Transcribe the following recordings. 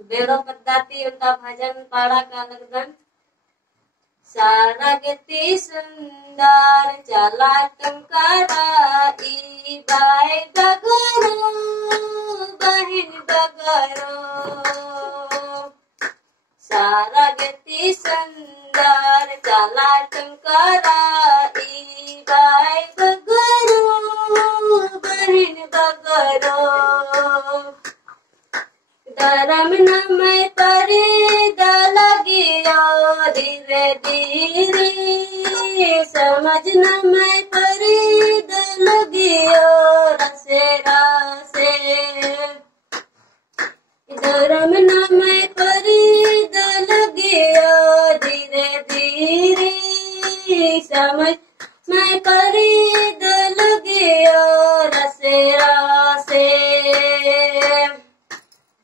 बेड़ो पद्दाती उनका भजन पाड़ा का लगन। सारगती सुंदर चला टंकाराई बाई बगरो बहिन बगरो। सारगती सुंदर चला टंकाराई बाई बगरो बहिन बगरो। धर्म न मैं परिद लगियो धीरे धीरे समझ न मैं परिद लगियो रसे रसे। धर्म न मैं परिद लगियो धीरे धीरे समझ मैं परिद लगियो रसे रसे।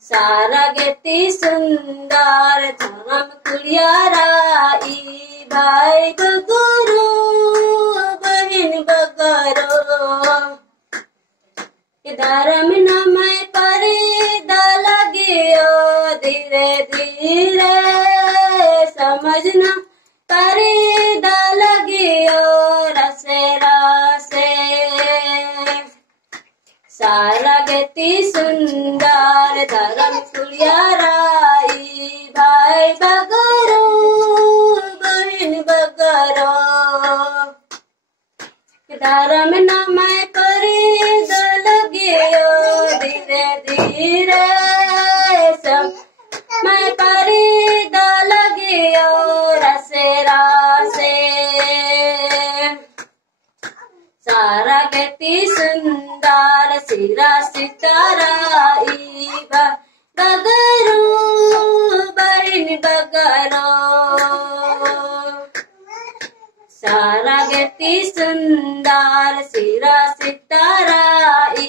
सारगती सुंदर धर्म कुलियाराई भाई बगरो बहिन बगरो। धर्म न मैं परिद लगियो धीरे धीरे समझ न परिद लगियो रसे रसे। सारगती सुंदर धर्म कुलियाराई भाई बगरो बहिन बगरो। धर्म न मैं परिद लगियो धीरे धीरे सब मैं परिद लगियो रसे रसे। सारगती सुंदर सिरा सिताराई बगरो बहिन बगरो। सारगती सुंदर सिरा सिताराई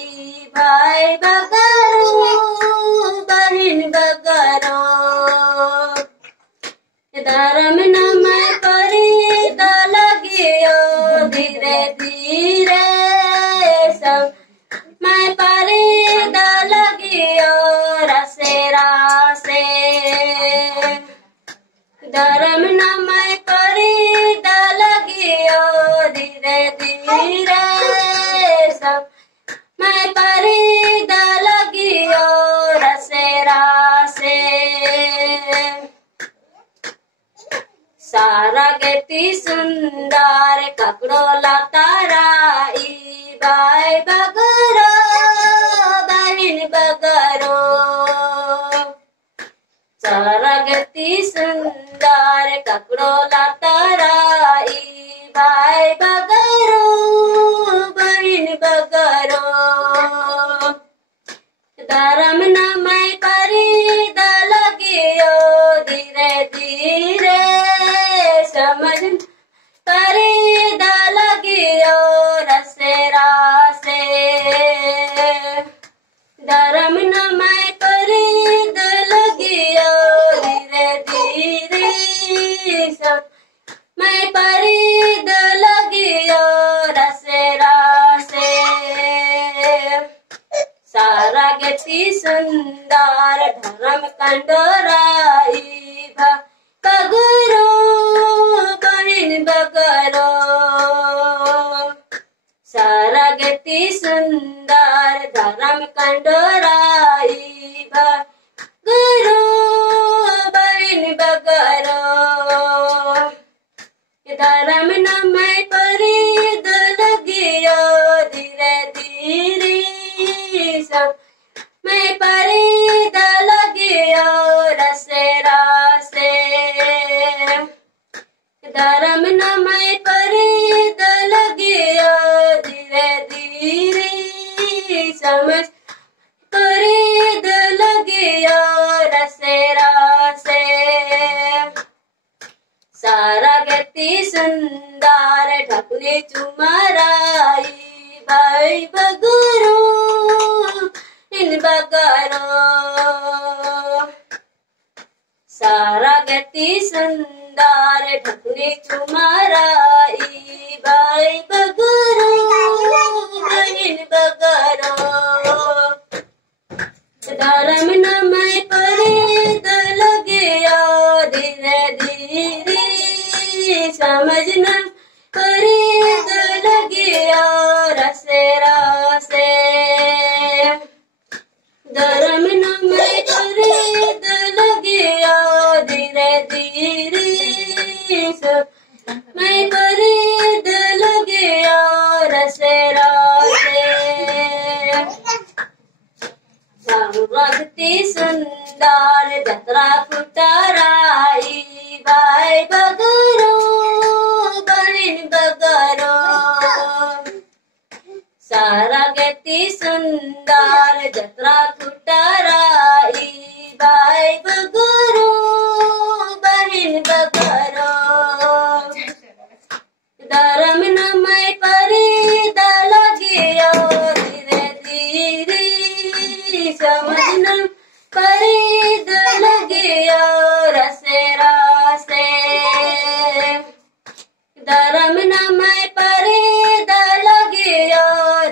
भाई बगरो बहिन बगरो। धर्म न मैं परिद लगियो धीरे धीरे सब मैं परिद लगियो रसे रसे। धर्म न मैं परिद लगियो धीरे धीरे सब मैं परिद लगियो रसे रसे। सारगती सुंदर कपड़ो लताराई बाई बगरो बहिन बगरो। सारगती सुंदर कपड़ो लताराई बाई बगरो बहिन बगरो। धर्म न मैं परिद लगियो धीरे धीरे समझ परिद लगियो रसे रसे। धर्म न मैं परिद लगियो धीरे धीरे सब मैं परिद लगियो रसे रसे। सारगती सुंदर धर्म कंडोराई बगरो बहिन बगरो। सारगती सुंदर धर्म कंडोराई बगरो बहिन बगरो। धर्म न मैं परिद लगियो धीरे धीरे सब मैं परिद लगियो रसे रसे। धर्म न मैं परिद लगियो धीरे धीरे समझ परिद लगियो रसे रसे। सारगती सुंदर ढकने चुमराई भाई बगरो इन बगरो। सारगती सुंदर ढकने चुमराई भाई बगरो बहिन बगरो। धर्म न मैं परिद रसे रसे धर्म न मैं खरीद लगिया धीरे धीरे मैं खरीद लगिया रसे रसे लगती सुंदर जत्रा फुटराई भाई बगरो बहन बगरो सारा गति सुंदर जत्रा फुटराई भाई बगरो बहन बगरो धर्म न मैं परिद लगियो धीरे धीरे समझन परिद लगियो रसे रसे धर्म न मैं परिद लगियो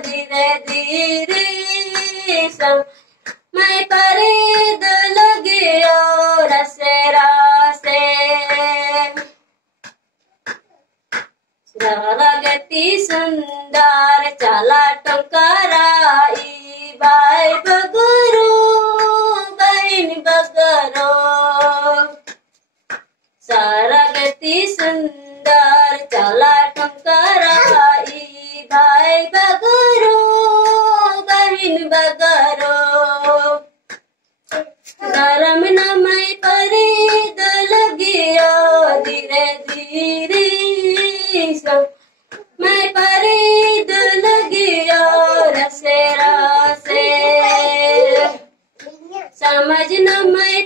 धीरे धीरे मैं परिद लगियो रसे रसे गति सुंदर चला टंकराई भाई बगरो बहन बगरो सारा गति सुंदर चला टंकराई भाई बगरो बहन बगरो धर्म न मैं परिद लगियो धीरे धीरे मैं परिद लगियो रसे रसे समझ न मैं